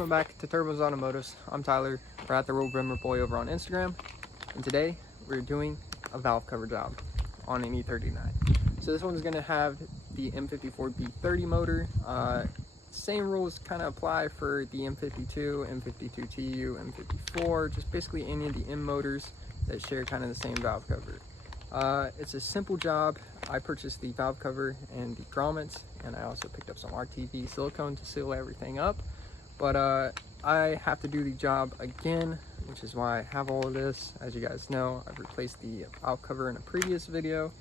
welcome back to Turbos Automotives. I'm Tyler. We're at the Road Grimmer Boy over on Instagram, and today we're doing a valve cover job on an E39. So this one's going to have the M54 B30 motor. Same rules kind of apply for the M52, M52 TU, M54, just basically any of the M motors that share kind of the same valve cover. It's a simple job. I purchased the valve cover and the grommets, and I also picked up some RTV silicone to seal everything up. But I have to do the job again, which is why I have all of this. As you guys know, I've replaced the valve cover in a previous video,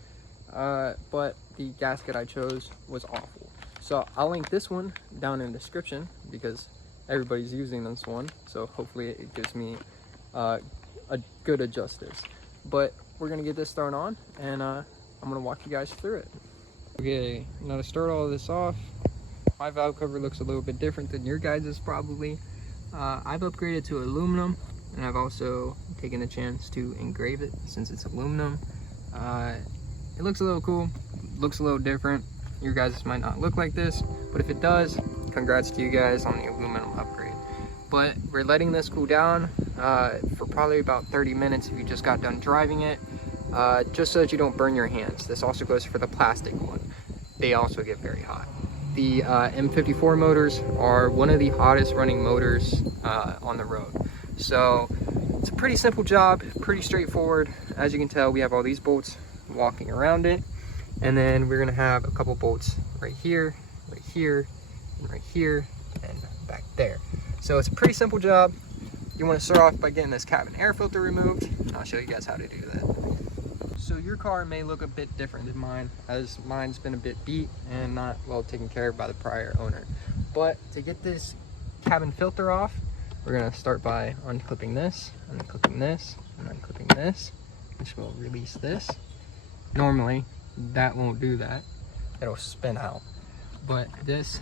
but the gasket I chose was awful. So I'll link this one down in the description because everybody's using this one. So hopefully it gives me a good justice. But we're gonna get this started on, and I'm gonna walk you guys through it. Okay, now to start all of this off, my valve cover looks a little bit different than your guys's probably. I've upgraded to aluminum, and I've also taken the chance to engrave it since it's aluminum. It looks a little cool, looks a little different. Your guys might not look like this, but if it does, congrats to you guys on the aluminum upgrade. But we're letting this cool down for probably about 30 minutes if you just got done driving it, just so that you don't burn your hands. This also goes for the plastic one. They also get very hot. The M54 motors are one of the hottest running motors on the road. So it's a pretty simple job, pretty straightforward. As you can tell, we have all these bolts walking around it. And then we're gonna have a couple bolts right here, and right here, and back there. So it's a pretty simple job. You wanna start off by getting this cabin air filter removed, and I'll show you guys how to do that. So your car may look a bit different than mine, as mine's been a bit beat and not well taken care of by the prior owner. But to get this cabin filter off, we're gonna start by unclipping this, and unclipping this, and unclipping this, which will release this. Normally, that won't do that. It'll spin out. But this,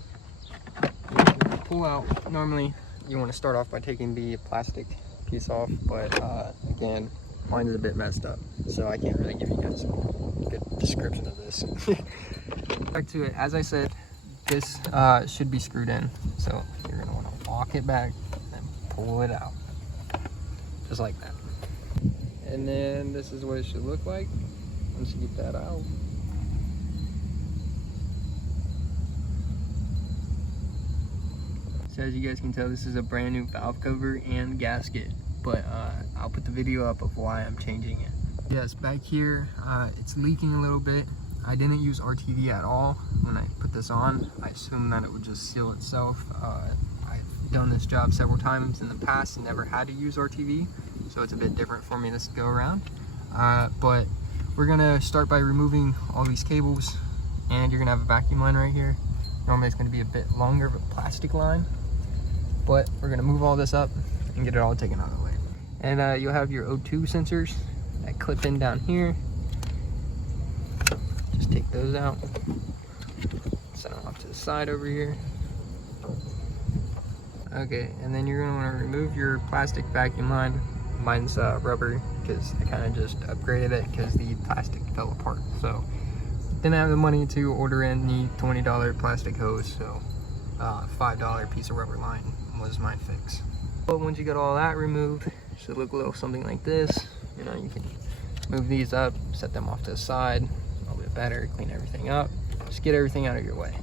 you pull out. Normally, you wanna start off by taking the plastic piece off, but again, mine is a bit messed up, so I can't really give you guys a good description of this. Back to it, as I said, this should be screwed in, so you're gonna wanna walk it back and pull it out, just like that. And then this is what it should look like once you get that out. So as you guys can tell, this is a brand new valve cover and gasket, but I'll put the video up of why I'm changing it. Yes, back here, it's leaking a little bit. I didn't use RTV at all when I put this on. I assumed that it would just seal itself. I've done this job several times in the past and never had to use RTV, so it's a bit different for me this go around. But we're gonna start by removing all these cables, and you're gonna have a vacuum line right here. Normally it's gonna be a bit longer of a plastic line, but we're gonna move all this up and get it all taken out of the way. And you'll have your O2 sensors that clip in down here. Just take those out, set them off to the side over here. Okay, and then you're gonna wanna remove your plastic vacuum line. Mine's rubber, because I kind of just upgraded it because the plastic fell apart. So didn't have the money to order in the $20 plastic hose, so $5 piece of rubber line was my fix. But once you get all that removed, it should look a little something like this. You know, you can move these up, set them off to the side, a little bit better, clean everything up, just get everything out of your way.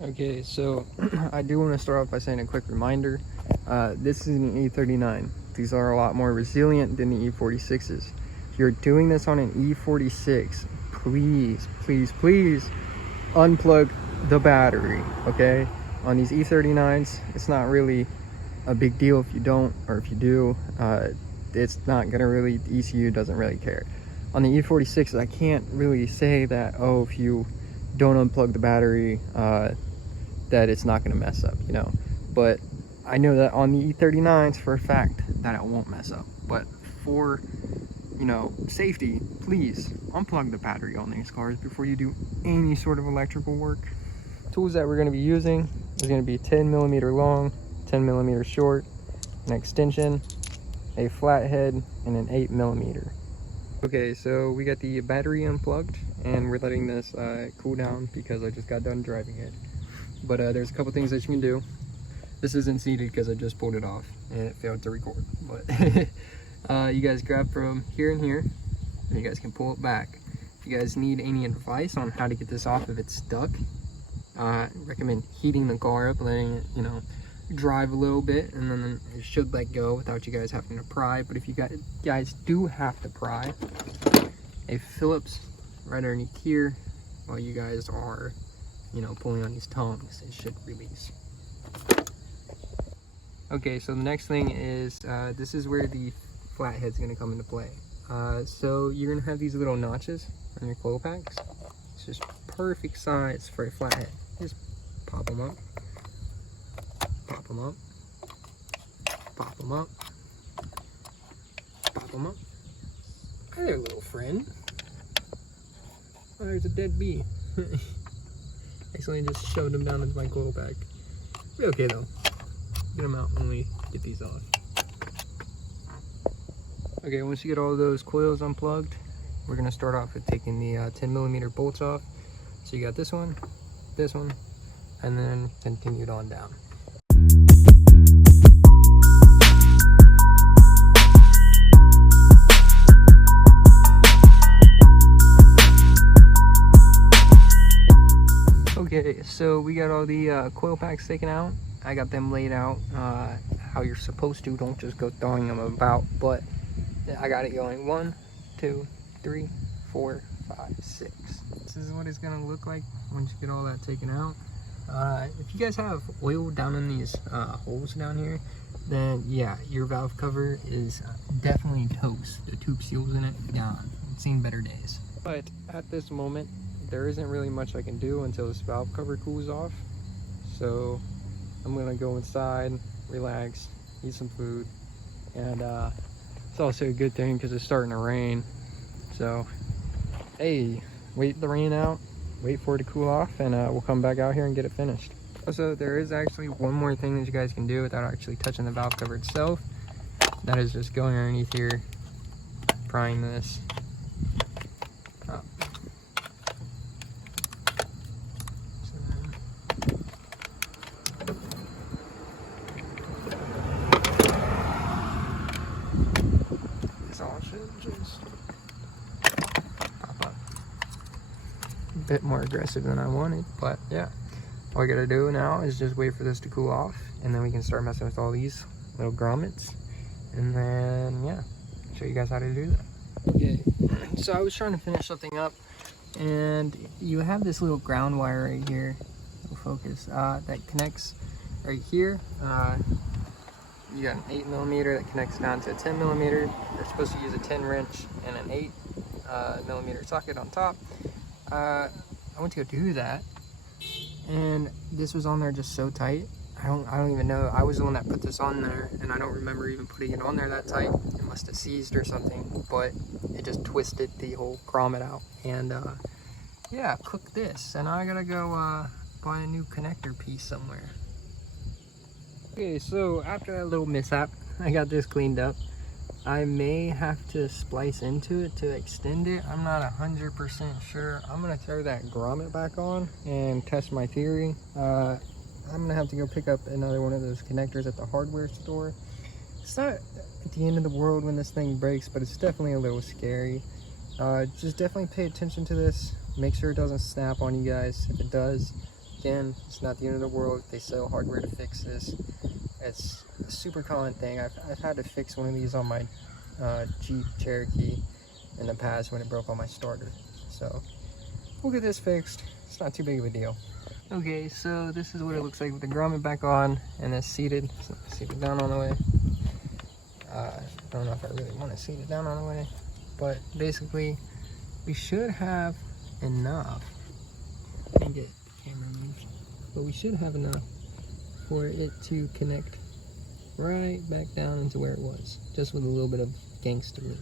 Okay, so I do want to start off by saying a quick reminder. This is an E39. These are a lot more resilient than the E46s. If you're doing this on an E46, please, please, please unplug the battery, okay? On these E39s, it's not really a big deal if you don't, or if you do, it's not gonna really, the ECU doesn't really care. On the E46s, I can't really say that, oh, if you don't unplug the battery, that it's not gonna mess up, you know? But I know that on the E39s for a fact that it won't mess up. But for, you know, safety, please unplug the battery on these cars before you do any sort of electrical work. Tools that we're gonna be using is gonna be 10mm long, 10mm short, an extension, a flathead, and an 8mm. Okay, so we got the battery unplugged, and we're letting this cool down because I just got done driving it. But there's a couple things that you can do. This isn't seated because I just pulled it off and it failed to record. But you guys grab from here and here, and you guys can pull it back. If you guys need any advice on how to get this off if it's stuck, I recommend heating the car up, letting it, you know, drive a little bit, and then it should let go without you guys having to pry. But if you guys do have to pry, a Phillips right underneath here while you guys are, you know, pulling on these tongs, it should release. Okay, so the next thing is this is where the flathead's going to come into play. So you're going to have these little notches on your coil packs. It's just perfect size for a flathead. Just pop them up, pop them up, pop them up, pop them up. Hi there, little friend. Oh, there's a dead bee. I accidentally just shoved him down into my coil pack. Be okay though. Get them out when we get these off. Okay, once you get all those coils unplugged, we're gonna start off with taking the 10mm bolts off. So you got this one, and then continued on down. Okay, so we got all the coil packs taken out. I got them laid out how you're supposed to. Don't just go throwing them about, but I got it going 1, 2, 3, 4, 5, 6. This is what it's gonna look like once you get all that taken out. If you guys have oil down in these holes down here, then yeah, your valve cover is definitely toast. The tube seals in it, gone. It's seen better days. But at this moment, there isn't really much I can do until this valve cover cools off. So I'm gonna go inside, relax, eat some food, and it's also a good thing because it's starting to rain. So hey, wait the rain out, wait for it to cool off, and we'll come back out here and get it finished. Also, there is actually one more thing that you guys can do without actually touching the valve cover itself. That is just going underneath here, prying this up. Just pop up. A bit more aggressive than I wanted, but yeah. All we gotta do now is just wait for this to cool off, and then we can start messing with all these little grommets, and then yeah, show you guys how to do that. Okay, so I was trying to finish something up, and you have this little ground wire right here, it'll focus, that connects right here. You got an 8mm that connects down to a 10mm. You're supposed to use a 10 wrench and an 8mm socket on top. I went to go do that, and this was on there just so tight. I don't even know. I was the one that put this on there, and I don't remember even putting it on there that tight. It must have seized or something, but it just twisted the whole grommet out. And yeah, cook this, and I gotta go buy a new connector piece somewhere. Okay, so after that little mishap, I got this cleaned up. I may have to splice into it to extend it. I'm not 100% sure. I'm gonna throw that grommet back on and test my theory. I'm gonna have to go pick up another one of those connectors at the hardware store. It's not at the end of the world when this thing breaks, but it's definitely a little scary. Just definitely pay attention to this. Make sure it doesn't snap on you guys. If it does, again, it's not the end of the world. They sell hardware to fix this. It's a super common thing. I've had to fix one of these on my Jeep Cherokee in the past when it broke on my starter. So we'll get this fixed. It's not too big of a deal. Okay, so this is what it looks like with the grommet back on and it's seated. So seated down on the way. I don't know if I really want to seat it down on the way, but basically we should have enough. I can get the camera moved, but we should have enough for it to connect right back down into where it was, just with a little bit of gangster lean.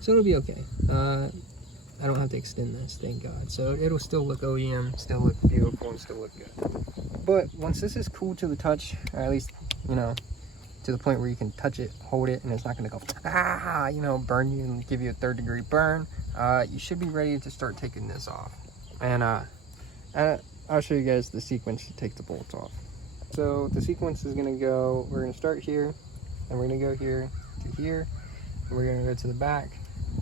So it'll be okay. I don't have to extend this, thank God. So it'll still look OEM, still look beautiful, and still look good. But once this is cool to the touch, or at least, you know, to the point where you can touch it, hold it, and it's not gonna go, you know, burn you and give you a 3rd-degree burn, you should be ready to start taking this off. And I'll show you guys the sequence to take the bolts off. So the sequence is gonna go, we're gonna start here, and we're gonna go here to here, and we're gonna go to the back,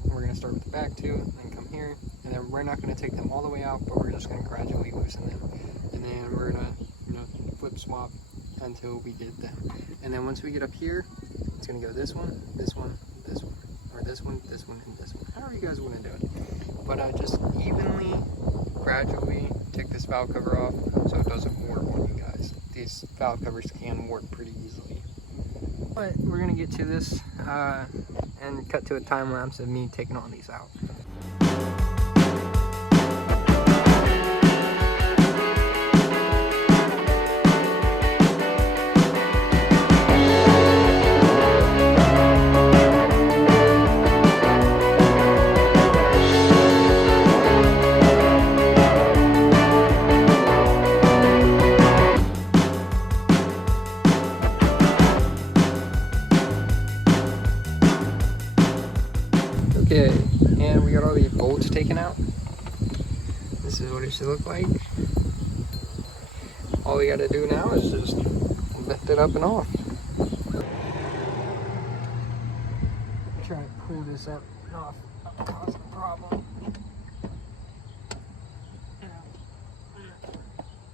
and we're gonna start with the back too, and then come here, and then we're not gonna take them all the way out, but we're just gonna gradually loosen them, and then we're gonna, you know, flip swap until we get them. And then once we get up here, it's gonna go this one, this one, this one, or this one, this one, and this one. However you guys wanna do it. But just evenly, gradually take this valve cover off so it doesn't warp on you guys. These valve covers can warp pretty easily. But we're gonna get to this and cut to a time lapse of me taking all these out. Okay, and we got all the bolts taken out. This is what it should look like. All we gotta do now is just lift it up and off. Try to pull this up and off, not causing a problem.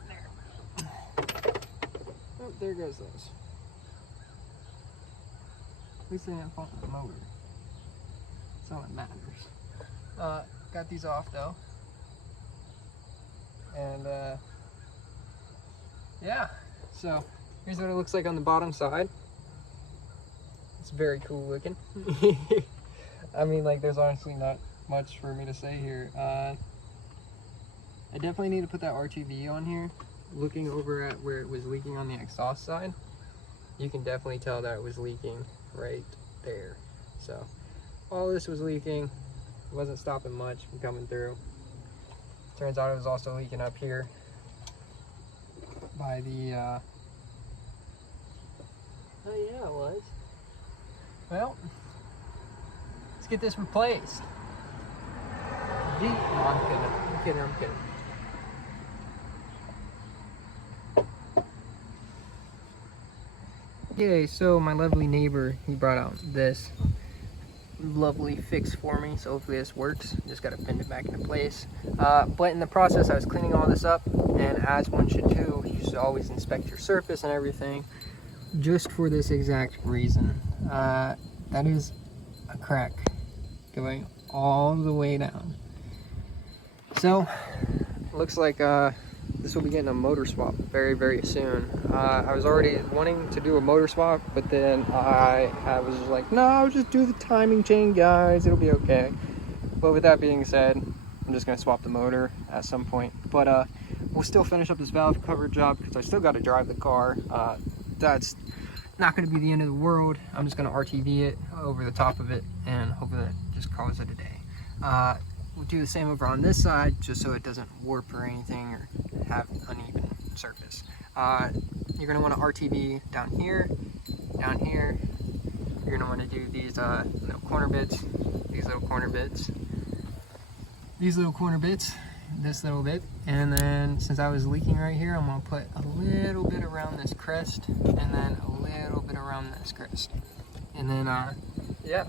There. Oh, there goes those. At least they didn't fall in the motor. That's all that matters. Got these off though. And yeah, so here's what it looks like on the bottom side. It's very cool looking. I mean, like, there's honestly not much for me to say here. I definitely need to put that RTV on here. Looking over at where it was leaking on the exhaust side, you can definitely tell that it was leaking right there. So all this was leaking, it wasn't stopping much from coming through. Turns out it was also leaking up here by the oh yeah, it was. Well, let's get this replaced. No, I'm kidding. Okay, so my lovely neighbor, he brought out this lovely fix for me, so hopefully this works. Just got to pin it back into place. But in the process, I was cleaning all this up, and as one should do, you should always inspect your surface and everything, just for this exact reason. That is a crack going all the way down. So looks like this will be getting a motor swap very, very soon. I was already wanting to do a motor swap, but then I was just like, no, I'll just do the timing chain, guys, it'll be okay. But with that being said, I'm just gonna swap the motor at some point. But we'll still finish up this valve cover job because I still got to drive the car. That's not going to be the end of the world. I'm just going to RTV it over the top of it, and hopefully that just calls it a day. We'll do the same over on this side, just so it doesn't warp or anything or have uneven surface. You're going to want to RTV down here. You're going to want to do these little corner bits, this little bit, and then since I was leaking right here, I'm going to put a little bit around this crest, and then a little bit around this crest, and then yeah,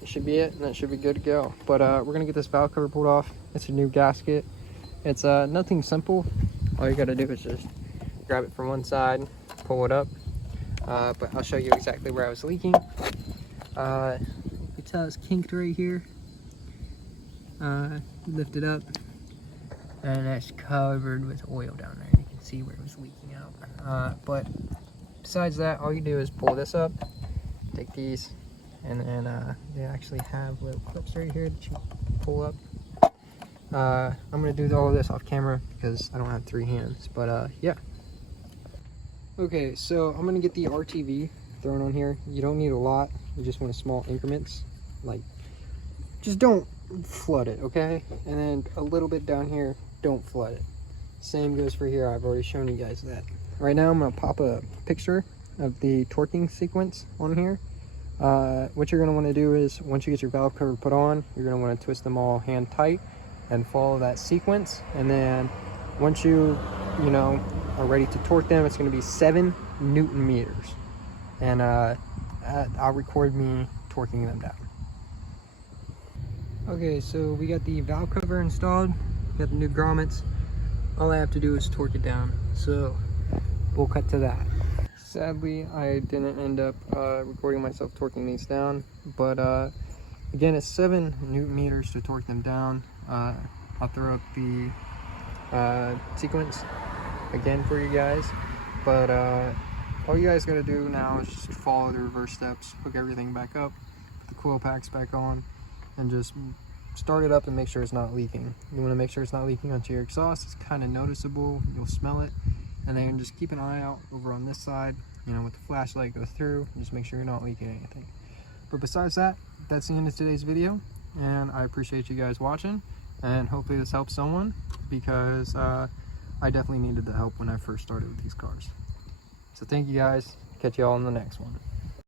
it should be it, and that should be good to go. But we're gonna get this valve cover pulled off. It's a new gasket. It's nothing simple. All you gotta do is just grab it from one side, pull it up, but I'll show you exactly where I was leaking. You can tell it's kinked right here. Lift it up, and that's covered with oil down there. You can see where it was leaking out. But besides that, all you do is pull this up, take these, and then they actually have little clips right here that you pull up. I'm gonna do all of this off camera because I don't have 3 hands, but yeah. Okay, so I'm gonna get the RTV thrown on here. You don't need a lot, you just want small increments. Like, just don't flood it, okay? And then a little bit down here, don't flood it. Same goes for here. I've already shown you guys that. Right now I'm gonna pop a picture of the torquing sequence on here. What you're gonna want to do is, once you get your valve cover put on, you're gonna want to twist them all hand tight and follow that sequence. And then once you know, are ready to torque them, it's going to be 7 Newton meters. And I'll record me torquing them down. Okay, so we got the valve cover installed, got the new grommets. All I have to do is torque it down, so we'll cut to that. Sadly, I didn't end up recording myself torquing these down, but again, it's 7 Newton meters to torque them down. I'll throw up the sequence again for you guys, but all you guys gotta do now is just follow the reverse steps, hook everything back up, put the coil packs back on, and just start it up and make sure it's not leaking. You want to make sure it's not leaking onto your exhaust. It's kind of noticeable, you'll smell it. And then just keep an eye out over on this side, you know, with the flashlight, go through, just make sure you're not leaking anything. But besides that, that's the end of today's video, and I appreciate you guys watching, and hopefully this helps someone, because I definitely needed the help when I first started with these cars. So thank you guys, catch you all in the next one.